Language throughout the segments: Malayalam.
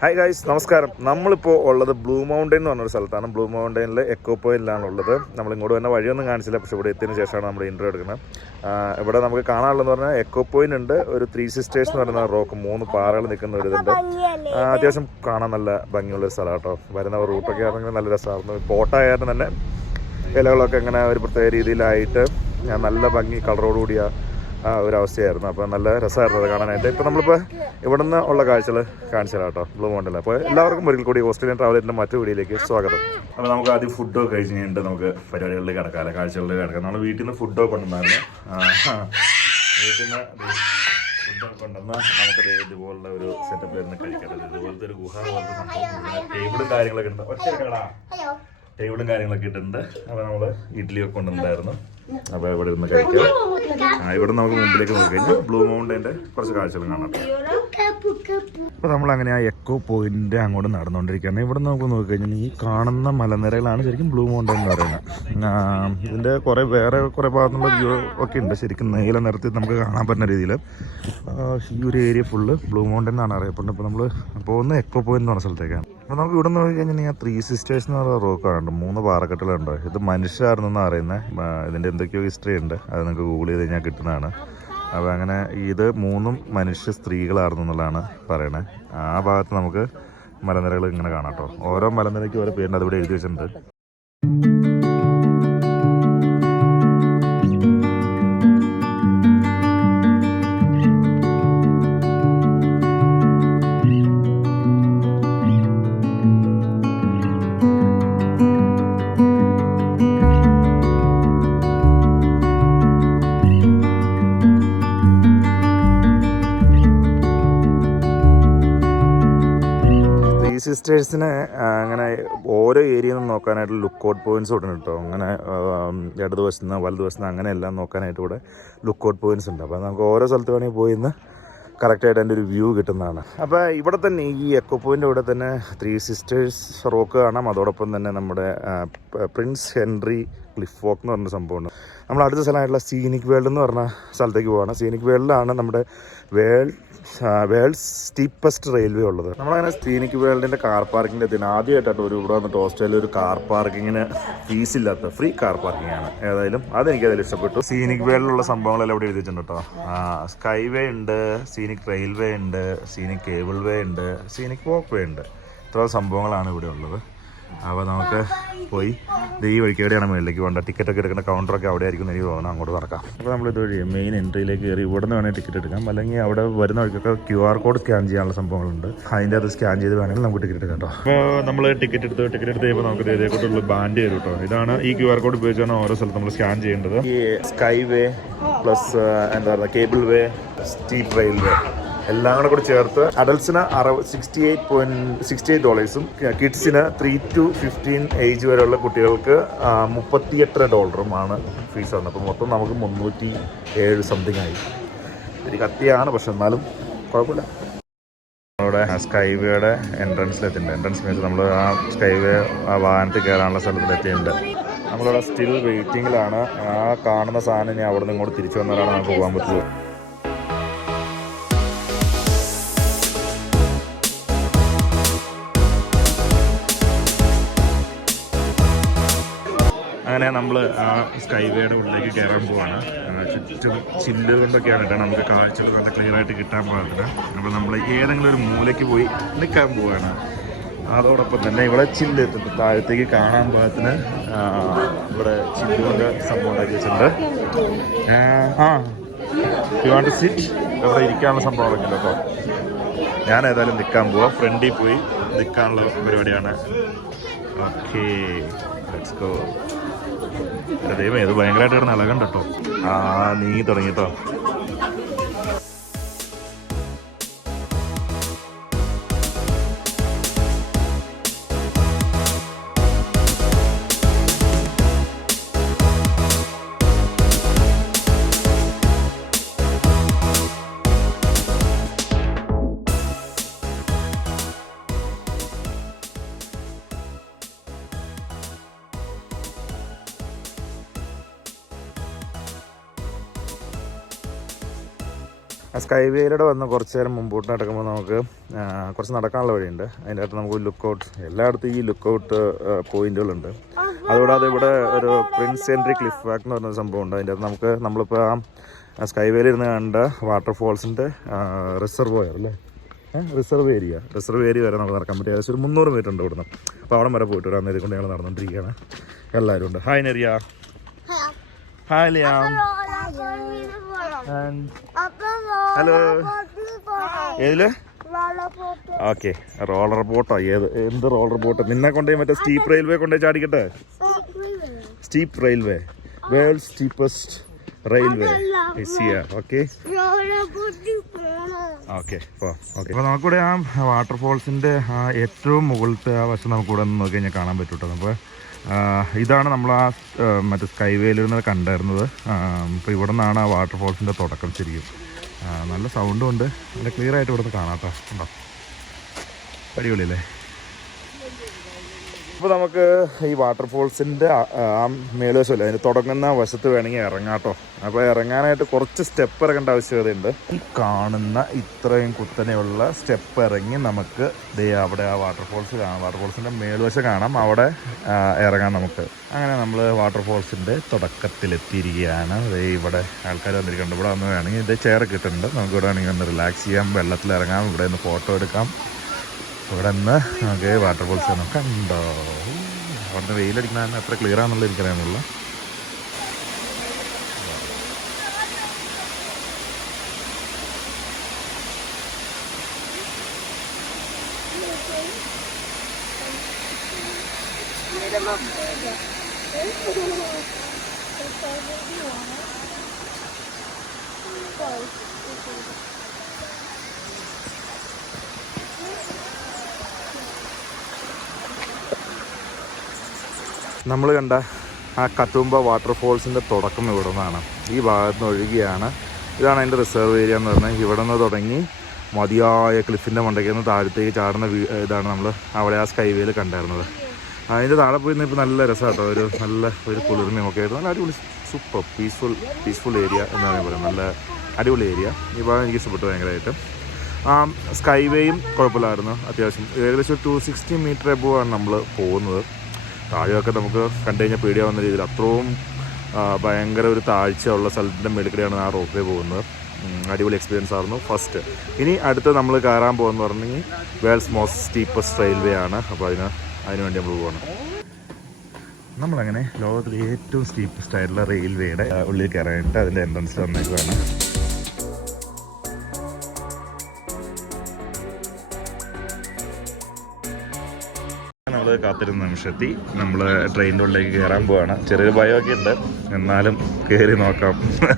ഹായ് ഗൈസ്, നമസ്കാരം. നമ്മളിപ്പോൾ ഉള്ളത് ബ്ലൂ മൗണ്ടൻ എന്ന് പറഞ്ഞൊരു സ്ഥലത്താണ്. ബ്ലൂ മൗണ്ടനിൽ എക്കോ പോയിന്റിലാണ് ഉള്ളത്. നമ്മളിങ്ങോട്ട് തന്നെ വഴിയൊന്നും കാണിച്ചില്ല, പക്ഷേ ഇവിടെ എത്തിയതിന് ശേഷമാണ് നമ്മൾ ഇൻട്രോ എടുക്കുന്നത്. ഇവിടെ നമുക്ക് കാണാനുള്ളതെന്ന് പറഞ്ഞാൽ എക്കോ പോയിന്റ് ഉണ്ട്, ഒരു 3 സിസ്റ്റേഴ്സ് എന്ന് പറയുന്ന റോക്ക്, 3 പാറകൾ നിൽക്കുന്ന ഒരു ഇതുണ്ട്. അത്യാവശ്യം കാണാൻ നല്ല ഭംഗിയുള്ളൊരു സ്ഥലം കേട്ടോ. വരുന്ന റൂട്ടൊക്കെ ആണെങ്കിൽ നല്ല രസമായിരുന്നു. പോട്ടായാലും തന്നെ ഇലകളൊക്കെ ഇങ്ങനെ ഒരു പ്രത്യേക രീതിയിലായിട്ട് നല്ല ഭംഗി കളറോടുകൂടിയ ഒരവസ്ഥയായിരുന്നു. അപ്പോൾ നല്ല രസമായിരുന്നു അത് കാണാനായിട്ട്. ഇപ്പോൾ നമ്മളിപ്പോൾ ഇവിടെ നിന്ന് ഉള്ള കാഴ്ചകൾ കാണിച്ചു കേട്ടോ ബ്ലൂ മൗണ്ടനിൽ. അപ്പോൾ എല്ലാവർക്കും ഒരിക്കൽ കൂടി ഓസ്ട്രേലിയൻ ട്രാവലിൻ്റെ മറ്റു വീഡിയോയിലേക്ക് സ്വാഗതം. അപ്പോൾ നമുക്ക് ആദ്യം ഫുഡൊക്കെ കഴിച്ച് കഴിഞ്ഞിട്ട് നമുക്ക് പരിപാടികളിലേക്ക് കിടക്കാം, കാഴ്ചകളിലേക്ക് കിടക്കാം. നമ്മൾ വീട്ടിൽ നിന്ന് ഫുഡൊക്കെ കൊണ്ടുവന്നായിരുന്നു. വീട്ടിൽ നിന്ന് ഫുഡൊക്കെ കൊണ്ടുവന്ന് നമുക്കത് ഇതുപോലുള്ള ഒരു സെറ്റപ്പിലായിരുന്നു കഴിക്കേണ്ടത്. ഇതുപോലത്തെ ഒരു ഗുഹ പോലത്തെ സംഭവം, ടേബിളും കാര്യങ്ങളൊക്കെ ഉണ്ട്. ടേബിളും കാര്യങ്ങളൊക്കെ ഇട്ടിട്ടുണ്ട്. അപ്പോൾ നമ്മൾ ഇഡ്ഡലിയൊക്കെ കൊണ്ടുവന്നിട്ടുണ്ടായിരുന്നു. അപ്പോൾ ഇവിടെ ഇരുന്ന് കഴിക്കാം. ഇവിടെ നമുക്ക് മുമ്പിലേക്ക് നോക്കി കഴിഞ്ഞാൽ ബ്ലൂ മൗണ്ടൻ്റെ കുറച്ച് കാഴ്ചകൾ കാണാം. അപ്പോൾ നമ്മളങ്ങനെ ആ എക്കോ പോയിന്റ് അങ്ങോട്ട് നടന്നുകൊണ്ടിരിക്കുകയാണ്. ഇവിടെ നമുക്ക് നോക്കിക്കഴിഞ്ഞാൽ ഈ കാണുന്ന മലനിരകളാണ് ശരിക്കും ബ്ലൂ മൗണ്ടൻ എന്ന് പറയുന്നത്. ഇതിൻ്റെ വേറെ കുറേ ഭാഗത്തുള്ള വ്യൂ ഒക്കെ ഉണ്ട്. ശരിക്കും നീല നിറത്തിൽ നമുക്ക് കാണാൻ പറ്റുന്ന രീതിയിൽ ഈ ഒരു ഏരിയ ഫുള്ള് ബ്ലൂ മൗണ്ടൻ എന്നാണ് അറിയപ്പെടുന്നത്. ഇപ്പോൾ നമ്മൾ പോകുന്ന എക്കോ പോയിന്റ് എന്ന് പറഞ്ഞ സ്ഥലത്തേക്കാണ്. അപ്പോൾ നമുക്ക് ഇവിടെ നോക്കി കഴിഞ്ഞാൽ ഞാൻ 3 സിസ്റ്റേഴ്സ് എന്ന് പറയുന്ന റോക്കാണ്. 3 പാറക്കെട്ടുകളുണ്ട്. ഇത് മനുഷ്യരായിരുന്നെന്നാണ് അറിയുന്നത്. ഇതിൻ്റെ എന്തൊക്കെയോ ഹിസ്റ്ററി ഉണ്ട്, അത് നിങ്ങൾക്ക് ഗൂഗിൾ ചെയ്ത് കഴിഞ്ഞാൽ കിട്ടുന്നതാണ്. അപ്പോൾ അങ്ങനെ ഇത് 3 മനുഷ്യ സ്ത്രീകളായിരുന്നു എന്നുള്ളതാണ് പറയണത്. ആ ഭാഗത്ത് നമുക്ക് മലനിരകൾ ഇങ്ങനെ കാണാം കേട്ടോ. ഓരോ മലനിരയ്ക്കും ഓരോ പേരുണ്ട്, അതിവിടെ എഴുതി വെച്ചിട്ടുണ്ട്. സിസ്റ്റേഴ്സിനെ അങ്ങനെ ഓരോ ഏരിയയിൽ നിന്ന് നോക്കാനായിട്ട് ലുക്ക് ഔട്ട് പോയിൻറ്റ്സ് ഉണ്ട് കേട്ടോ. അങ്ങനെ ഇടതുവശത്ത് നിന്ന് വലതുവശത്ത് നിന്ന് അങ്ങനെ എല്ലാം നോക്കാനായിട്ട് ഇവിടെ ലുക്ക് ഔട്ട് പോയിൻറ്റ്സ് ഉണ്ട്. അപ്പോൾ നമുക്ക് ഓരോ സ്ഥലത്ത് വേണമെങ്കിൽ പോയി നിന്ന് കറക്റ്റായിട്ട് അതിൻ്റെ ഒരു വ്യൂ കിട്ടുന്നതാണ്. അപ്പോൾ ഇവിടെ തന്നെ ഈ എക്കോ പോയിൻ്റ് ഇവിടെ തന്നെ 3 സിസ്റ്റേഴ്സ് റോക്ക് കാണാം. അതോടൊപ്പം തന്നെ നമ്മുടെ പ്രിൻസ് ഹെൻറി ക്ലിഫ് വാക്ക് എന്ന് പറഞ്ഞ സംഭവമുണ്ട്. നമ്മൾ അടുത്ത സ്ഥലമായിട്ടുള്ള സീനിക് വേൾഡ് എന്ന് പറഞ്ഞ സ്ഥലത്തേക്ക് പോവാണ്. സീനിക് വേൾഡിലാണ് നമ്മുടെ വേൾഡ്സ് സ്റ്റീപ്പസ്റ്റ് റെയിൽവേ ഉള്ളത്. നമ്മളങ്ങനെ സീനിക് വേൾഡിൻ്റെ കാർ പാർക്കിൻ്റെ എത്തിന് ആദ്യമായിട്ടാണ് ഇവിടെ വന്നിട്ട് ഓസ്ട്രേലിയ ഒരു കാർ പാർക്കിങ്ങിന് ഫീസില്ലാത്ത ഫ്രീ കാർ പാർക്കിംഗ് ആണ്. ഏതായാലും അതെനിക്കതിൽ ഇഷ്ടപ്പെട്ടു. സീനിക് വേൾഡിലുള്ള സംഭവങ്ങളെല്ലാം ഇവിടെ എഴുതിയിട്ടുണ്ട് കേട്ടോ. സ്കൈ വേ ഉണ്ട്, സീനിക് റെയിൽവേ ഉണ്ട്, സീനിക് കേബിൾ വേ ഉണ്ട്, സീനിക് വാക്ക് വേ ഉണ്ട്. ഇത്ര സംഭവങ്ങളാണ് ഇവിടെ ഉള്ളത്. അപ്പോൾ നമുക്ക് പോയി ഈ വഴിക്കേടെയാണ് മുകളിലേക്ക് പോകേണ്ടത്. ടിക്കറ്റൊക്കെ എടുക്കുന്ന കൗണ്ടറൊക്കെ അവിടെ ആയിരിക്കും എനിക്ക് തോന്നുന്നു. അങ്ങോട്ട് നടക്കാം. അപ്പോൾ നമ്മളിതുവഴി മെയിൻ എൻട്രിയിലേക്ക് കയറി ഇവിടെ നിന്ന് വേണമെങ്കിൽ ടിക്കറ്റ് എടുക്കാം. അല്ലെങ്കിൽ അവിടെ വരുന്ന വഴിക്കൊക്കെ QR കോഡ് സ്കാൻ ചെയ്യാനുള്ള സംഭവങ്ങളുണ്ട്. അതിൻ്റെ അത് സ്കാൻ ചെയ്ത് വേണമെങ്കിൽ നമുക്ക് ടിക്കറ്റ് എടുക്കാം കേട്ടോ. അപ്പോൾ നമ്മൾ ടിക്കറ്റ് എടുത്ത് കഴിയുമ്പോൾ നമുക്ക് ഇതേക്കൂട്ടുള്ള ബാൻഡ് തരും കേട്ടോ. ഇതാണ് ഈ QR കോഡ് ഉപയോഗിച്ചാണ് ഓരോ സ്ഥലത്ത് നമ്മൾ സ്കാൻ ചെയ്യേണ്ടത്. ഈ സ്കൈ വേ പ്ലസ് എന്താ പറയുക കേബിൾ വേ, സ്റ്റീപ്പ് റെയിൽവേ എല്ലാം കൂടെ ചേർത്ത് അഡൽസിന് $68 കിഡ്സിന് 3 to 15 ഏജ് വരെയുള്ള കുട്ടികൾക്ക് $38 ഫീസ് വന്നത്. അപ്പോൾ മൊത്തം നമുക്ക് 307 സംതിങ് ആയി. ശരി കത്തിയാണ്, പക്ഷെ എന്നാലും കുഴപ്പമില്ല. നമ്മുടെ സ്കൈവേയുടെ എൻട്രൻസിലെത്തിയിട്ടുണ്ട്. എൻട്രൻസ് മീൻസ് നമ്മൾ ആ സ്കൈവേ ആ വാഹനത്തിൽ കയറാനുള്ള സ്ഥലത്തിലെത്തിയിട്ടുണ്ട്. നമ്മളിവിടെ സ്റ്റിൽ വെയിറ്റിങ്ങിലാണ്. ആ കാണുന്ന സാധനം ഇനി അവിടെ നിന്ന് ഇങ്ങോട്ട് തിരിച്ചു വന്നാലാണ് നമുക്ക് പോകാൻ പറ്റുള്ളൂ. അങ്ങനെ നമ്മൾ ആ സ്കൈവേയുടെ ഉള്ളിലേക്ക് കയറാൻ പോവാണ്. ചുറ്റും ചില്ല് കൊണ്ടൊക്കെയാണ് കേട്ടോ നമുക്ക് കാഴ്ചകൾ നല്ല ക്ലിയർ ആയിട്ട് കിട്ടാൻ പാകത്തിന്. അപ്പോൾ നമ്മൾ ഏതെങ്കിലും ഒരു മൂലയ്ക്ക് പോയി നിൽക്കാൻ പോവുകയാണ്. അതോടൊപ്പം തന്നെ ഇവിടെ ചില്ല് താഴത്തേക്ക് കാണാൻ പാകത്തിന് ഇവിടെ ചില്ല് കൊണ്ട് സംഭവം ഉണ്ടാക്കി വെച്ചിട്ടുണ്ട്. യു വാണ്ട് ടു സിറ്റ്, ഇവിടെ ഇരിക്കാനുള്ള സംഭവങ്ങളൊക്കെ ഉണ്ട്. അപ്പോൾ ഞാൻ ഏതായാലും നിൽക്കാൻ പോവാം. ഫ്രണ്ടിൽ പോയി നിൽക്കാനുള്ള പരിപാടിയാണ്. Okay, let's go. ദൈവം ഇത് ഭയങ്കരമായിട്ട് കിടന്ന് ഇളകണ്ട കേട്ടോ. നീങ്ങി തുടങ്ങി കേട്ടോ. ആ സ്കൈ വേയിലൂടെ വന്ന് കുറച്ച് നേരം മുമ്പോട്ട് നടക്കുമ്പോൾ നമുക്ക് കുറച്ച് നടക്കാനുള്ള വഴിയുണ്ട്. അതിൻ്റെ അകത്ത് നമുക്ക് ലുക്കൗട്ട്, എല്ലായിടത്തും ഈ ലുക്കൗട്ട് പോയിന്റുകളുണ്ട്. അതുകൂടാതെ ഇവിടെ ഒരു പ്രിൻസ് ഹെൻറി ക്ലിഫ് വാക്ക് എന്ന് പറഞ്ഞൊരു സംഭവം ഉണ്ട്. അതിൻ്റെ അകത്ത് നമ്മളിപ്പോൾ ആ സ്കൈ വേയിലിരുന്ന് കണ്ട വാട്ടർഫോൾസിൻ്റെ റിസർവോയർ അല്ലേ, റിസർവ് ഏരിയ വരെ നമുക്ക് നടക്കാൻ പറ്റും. ഏകദേശം ഒരു 300 മീറ്റർ ഉണ്ട് ഇവിടുന്ന്. അപ്പോൾ അവിടെ വരെ പോയിട്ട് വരാൻ നേരം കൊണ്ട് ഞങ്ങൾ നടന്നുകൊണ്ടിരിക്കുകയാണ്. എല്ലാവരും ഉണ്ട്. Hi Neria. Hi Liam. Hello. ഏതില്? ഓക്കെ, റോളർ ബോട്ടോ? എന്ത് റോളർ ബോട്ട്? നിന്നെ കൊണ്ടുപോയി മറ്റേ സ്റ്റീപ്പ് റെയിൽവേ കൊണ്ടുപോയി ചാടിക്കട്ടെ. Steep railway, world steepest railway is here. Okay okay okay. അപ്പോൾ നമുക്കിവിടെ ആ വാട്ടർഫോൾസിൻ്റെ ഏറ്റവും മുകളിലത്തെ ആ വശം നമുക്കിവിടെ നിന്ന് നോക്കി കഴിഞ്ഞാൽ കാണാൻ പറ്റും കേട്ടോ. അപ്പോൾ ഇതാണ് നമ്മൾ ആ മറ്റേ സ്കൈ വേയിലിരുന്ന് കണ്ടായിരുന്നത്. അപ്പോൾ ഇവിടെ നിന്നാണ് ആ വാട്ടർഫോൾസിൻ്റെ തുടക്കം ശരിക്കും. നല്ല സൗണ്ടും ഉണ്ട്, നല്ല ക്ലിയർ ആയിട്ട് ഇവിടുന്ന് കാണാം കേട്ടോ. ഉണ്ടോ? അടിപൊളിയല്ലേ? അപ്പോൾ നമുക്ക് ഈ വാട്ടർഫോൾസിൻ്റെ ആ മേൽവശമല്ലേ, അതിന് തുടങ്ങുന്ന വശത്ത് വേണമെങ്കിൽ ഇറങ്ങാം കേട്ടോ. അപ്പോൾ ഇറങ്ങാനായിട്ട് കുറച്ച് സ്റ്റെപ്പ് ഇറങ്ങേണ്ട ആവശ്യകതയുണ്ട്. ഈ കാണുന്ന ഇത്രയും കുത്തനെയുള്ള സ്റ്റെപ്പ് ഇറങ്ങി നമുക്ക് അവിടെ ആ വാട്ടർഫോൾസ് കാണാം. വാട്ടർഫോൾസിൻ്റെ മേൽവശം കാണാം, അവിടെ ഇറങ്ങാം നമുക്ക്. അങ്ങനെ നമ്മൾ വാട്ടർഫോൾസിൻ്റെ തുടക്കത്തിലെത്തിയിരിക്കുകയാണ്. ഇവിടെ ആൾക്കാർ വന്നിരിക്കുന്നുണ്ട്. ഇവിടെ വന്ന് വേണമെങ്കിൽ ഇതേ ചെയർ കിട്ടുന്നുണ്ട്, നമുക്ക് ഇവിടെ വേണമെങ്കിൽ ഒന്ന് റിലാക്സ് ചെയ്യാം, വെള്ളത്തിൽ ഇറങ്ങാം, ഇവിടെ നിന്ന് ഫോട്ടോ എടുക്കാം. ഇവിടെ നിന്ന് നമുക്ക് വാട്ടർഫോൾസ് ആണ് കണ്ടോ. അവിടുന്ന് വെയിലടിക്കുന്ന എത്ര ക്ലിയർ ആണെന്നുള്ള എനിക്കറിയാനുള്ള. നമ്മൾ കണ്ട ആ കത്തുമ്പ വാട്ടർഫോൾസിൻ്റെ തുടക്കം ഇവിടെ നിന്നാണ്. ഈ ഭാഗത്ത് നിന്ന് ഒഴുകിയാണ്. ഇതാണ് അതിൻ്റെ റിസർവ് ഏരിയ എന്ന് പറഞ്ഞാൽ. ഇവിടെ നിന്ന് തുടങ്ങി മതിയായ ക്ലിഫിൻ്റെ മണ്ടയ്ക്ക് നിന്ന് താഴത്തേക്ക് ചാടുന്ന ഇതാണ് നമ്മൾ അവിടെ ആ സ്കൈ വേയിൽ കണ്ടായിരുന്നത്. അതിൻ്റെ താഴെ പോയി ഇപ്പോൾ നല്ല രസമാണ് കേട്ടോ. ഒരു കുളിർമയൊക്കെ ആയിട്ട് നല്ല അടിപൊളി സൂപ്പർ പീസ്ഫുൾ ഏരിയ എന്നാണ് പറയുന്നത്. നല്ല അടിപൊളി ഏരിയ. ഈ ഭാഗം എനിക്ക് ഇഷ്ടപ്പെട്ടു ഭയങ്കരമായിട്ട്. സ്കൈ വേയും കുഴപ്പമില്ലായിരുന്നു. അത്യാവശ്യം ഏകദേശം 260 മീറ്റർ എബോവ് ആണ് നമ്മൾ പോകുന്നത്. താഴെയൊക്കെ നമുക്ക് കണ്ടു കഴിഞ്ഞാൽ പേടിയാവുന്ന രീതിയിൽ അത്രയും ഭയങ്കര ഒരു താഴ്ച ഉള്ള സ്ഥലത്തിൻ്റെ മേളിക്കൂടെയാണ് ആ റോപ്പ് വേ പോകുന്നത്. അടിപൊളി എക്സ്പീരിയൻസ് ആയിരുന്നു ഫസ്റ്റ്. ഇനി അടുത്ത് നമ്മൾ കയറാൻ പോകുമെന്ന് പറഞ്ഞെങ്കിൽ വേൾഡ്സ് മോസ്റ്റ് സ്റ്റീപ്പസ്റ്റ് റെയിൽവേ ആണ്. അപ്പോൾ അതിനുവേണ്ടി നമ്മൾ പോകണം. നമ്മളങ്ങനെ ലോകത്തിലെ ഏറ്റവും സ്റ്റീപ്പസ്റ്റ് ആയിട്ടുള്ള റെയിൽവേയുടെ ഉള്ളിൽ കയറാനായിട്ട് അതിൻ്റെ എൻട്രൻസിൽ വന്നേക്കുവാണ്. നമ്മൾ കാത്തിരുന്ന നിമിഷത്തി നമ്മൾ ട്രെയിനിൻ്റെ ഉള്ളിലേക്ക് കയറാൻ പോവാണ്. ചെറിയൊരു ഭയമൊക്കെ ഉണ്ട്, എന്നാലും കയറി നോക്കാം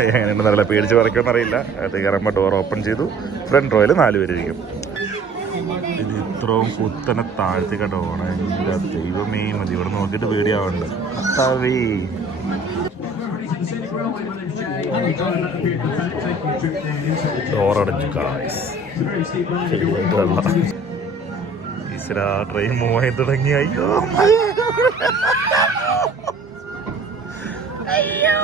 എങ്ങനെയുണ്ടെന്നറിയില്ല. പേടിച്ച് പറയ്ക്കുമെന്നറിയില്ല. അത് കയറുമ്പോൾ ഡോർ ഓപ്പൺ ചെയ്തു. ഫ്രണ്ട് റോയിൽ 4 പേരിരിക്കും. ഇത് ഇത്രയും കുത്തനെ താഴ്ത്തി ഡോറാണ്. എൻ്റെ ദൈവമേ മതി, ഇവിടെ നോക്കിയിട്ട് പേടിയാവുന്നുണ്ട്. അത്താവേ ഡോറടച്ചു കായ്സ്. ട്രെയിൻ മൂവ് ആയി തുടങ്ങി. അയ്യോ അയ്യോ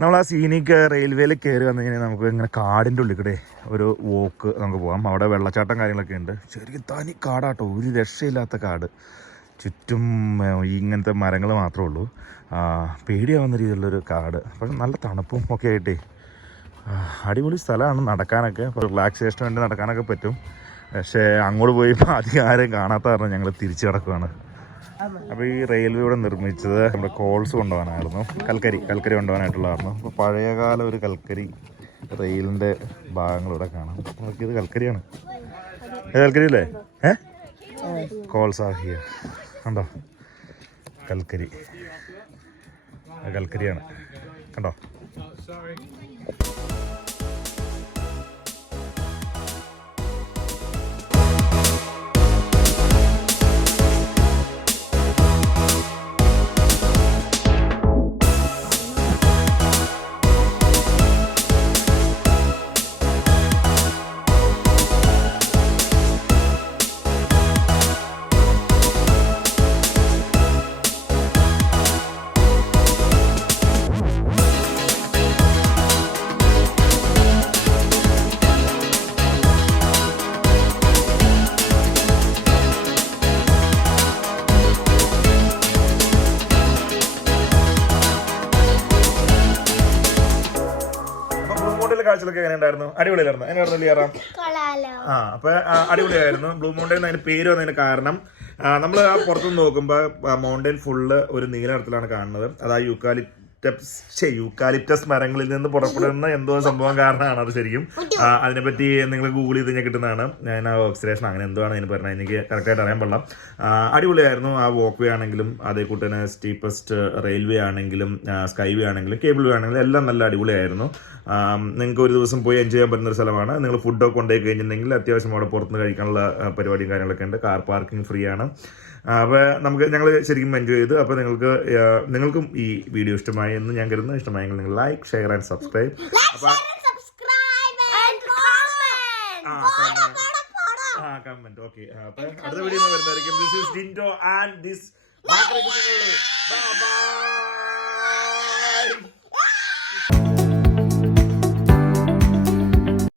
നമ്മൾ ആ സീനിക് റെയിൽവേയിൽ കയറി വന്നു കഴിഞ്ഞാൽ നമുക്ക് ഇങ്ങനെ കാടിൻ്റെ ഉള്ളിൽ കൂടെ ഒരു വോക്ക് നമുക്ക് പോകാം. അവിടെ വെള്ളച്ചാട്ടം കാര്യങ്ങളൊക്കെ ഉണ്ട്. ശരിക്കും തനി കാടാട്ടോ, ഒരു രക്ഷയില്ലാത്ത കാട്. ചുറ്റും ഇങ്ങനത്തെ മരങ്ങൾ മാത്രമേ ഉള്ളൂ. പേടിയാവുന്ന രീതിയിലുള്ളൊരു കാട്, പക്ഷെ നല്ല തണുപ്പും ഒക്കെ ആയിട്ടേ അടിപൊളി സ്ഥലമാണ് നടക്കാനൊക്കെ, ഇപ്പോൾ റിലാക്സേഷന് വേണ്ടി നടക്കാനൊക്കെ പറ്റും. പക്ഷേ അങ്ങോട്ട് പോയി അധികം ആരെയും കാണാത്ത കാരണം ഞങ്ങൾ തിരിച്ചു കിടക്കുകയാണ്. അപ്പോൾ ഈ റെയിൽവേ ഇവിടെ നിർമ്മിച്ചത് നമ്മുടെ കോൾസ് കൊണ്ടുപോകാനായിരുന്നു, കൽക്കരി കൊണ്ടുപോകാനായിട്ടുള്ളതായിരുന്നു. അപ്പോൾ പഴയകാല ഒരു കൽക്കരി റെയിലിൻ്റെ ഭാഗങ്ങളിവിടെ കാണാം. നോക്കിയത് കൽക്കരിയാണ്. കൽക്കരി അല്ലേ? കോൾസ് ആഹിയ കണ്ടോ, കൽക്കരിയാണ് കണ്ടോ. കാഴ്ചകളൊക്കെ എങ്ങനെ ഉണ്ടായിരുന്നു? അടിപൊളിയായിരുന്നു. എങ്ങനെയായിരുന്നു ലിയറ? അപ്പൊ അടിപൊളിയായിരുന്നു. ബ്ലൂ മൗണ്ടൈൻ അതിന് പേര് വന്നതിന് കാരണം നമ്മൾ ആ പുറത്തുനിന്ന് നോക്കുമ്പോൾ മൗണ്ടൈൻ ഫുള്ള് ഒരു നീല നിറത്തിലാണ് കാണുന്നത്. അത് ആ യൂക്കാലിപ്റ്റസ് മരങ്ങളിൽ നിന്ന് പുറപ്പെടുന്ന എന്തോ സംഭവം കാരണമാണ് അത്. ശരിക്കും അതിനെപ്പറ്റി നിങ്ങൾ ഗൂഗിൾ ചെയ്ത് കഴിഞ്ഞാൽ കിട്ടുന്നതാണ്. ഞാൻ ആ ഓക്സിഡേഷൻ അങ്ങനെ എന്തോ ആണ് അതിന് പറഞ്ഞത്, എനിക്ക് കറക്റ്റായിട്ട് അറിയാൻ പാടില്ല. അടിപൊളിയായിരുന്നു. ആ വോക്ക് വേ ആണെങ്കിലും അതേ കൂട്ട് തന്നെ സ്റ്റീപ്പസ്റ്റ് റെയിൽവേ ആണെങ്കിലും സ്കൈ വേ ആണെങ്കിലും കേബിൾ വേ ആണെങ്കിലും എല്ലാം നല്ല അടിപൊളിയായിരുന്നു. നിങ്ങൾക്ക് ഒരു ദിവസം പോയി എൻജോയ് ചെയ്യാൻ പറ്റുന്ന ഒരു സ്ഥലമാണ്. നിങ്ങൾ ഫുഡൊക്കെ കൊണ്ടുപോയി കഴിഞ്ഞിട്ടുണ്ടെങ്കിൽ അത്യാവശ്യം അവിടെ പുറത്തുനിന്ന് കഴിക്കാനുള്ള പരിപാടിയും കാര്യങ്ങളൊക്കെ ഉണ്ട്. കാർ പാർക്കിംഗ് ഫ്രീ ആണ്. അപ്പോൾ ഞങ്ങൾ ശരിക്കും എൻജോയ് ചെയ്തു. അപ്പോൾ നിങ്ങൾക്കും ഈ വീഡിയോ ഇഷ്ടമായി എന്ന് ഞാൻ കരുതുന്നു. ഇഷ്ടമായെങ്കിൽ നിങ്ങൾ like, share and subscribe. Comment. Okay, അപ്പോൾ അടുത്ത വീഡിയോ വരുന്നതായിരിക്കും. This is Dindo and this